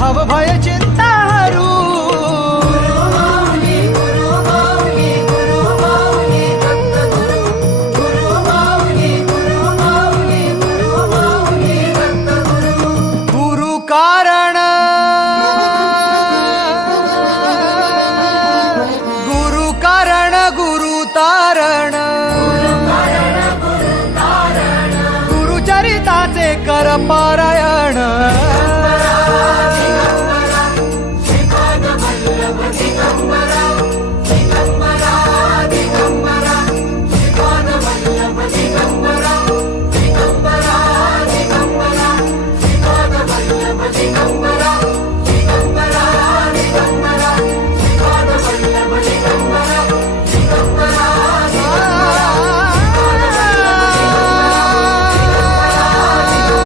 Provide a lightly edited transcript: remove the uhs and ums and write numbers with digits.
भव भय चिंता हरू गुरु कारण गुरु तारण गुरुचरिताचे कर पारायण